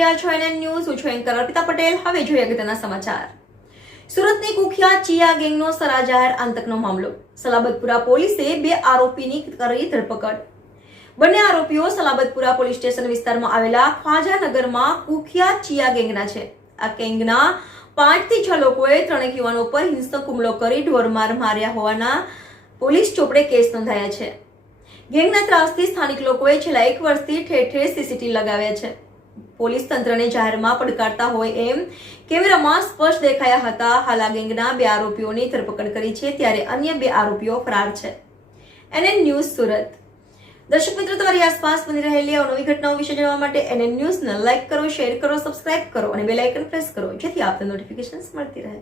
રહ્યા છો NN news. હું છું એન્કર અર્પિતા પટેલ. હવે જોઈએ અગત્યના સમાચાર. સુરતની કુખ્યાત ચિયા ગેંગનો સરાજાહેર આતંકનો મામલો. સલાબતપુરા પોલીસે 2 આરોપીની કરી ધરપકડ. બંને આરોપીઓ સલાબતપુરા પોલીસ સ્ટેશન વિસ્તારમાં આવેલા ખ્વાજાનગરમાં કુખ્યાત ચિયા ગેંગના છે. આ ગેંગના 5 થી 6 લોકોએ 3 યુવાનો પર હિંસક હુમલો કરી ઢોરમાર માર્યા હોવાના પોલીસ ચોપડે કેસ નોંધાયા છે. ગેંગના ત્રાસથી સ્થાનિક લોકોએ છેલ્લા 1 વર્ષથી ઠેર ઠેર સીસીટીવી લગાવ્યા છે. પોલીસ તંત્રને જાહેરમાં પડકારતા હોય એમ કેમેરામાં સ્પષ્ટ દેખાયા હતા. હાલ આ ગેંગના 2 આરોપીઓની ધરપકડ કરી છે, ત્યારે અન્ય 2 આરોપીઓ ફરાર છે. NN news Surat. દર્શક મિત્રો, તમારી આસપાસ બની રહેલી અવનવી ઘટનાઓ વિશે જાણવા માટે એનએન ન્યૂઝને લાઇક કરો, શેર કરો, સબસ્ક્રાઇબ કરો અને બેલ આઇકન પ્રેસ કરો, જેથી આપને નોટિફિકેશન્સ મળતી રહે.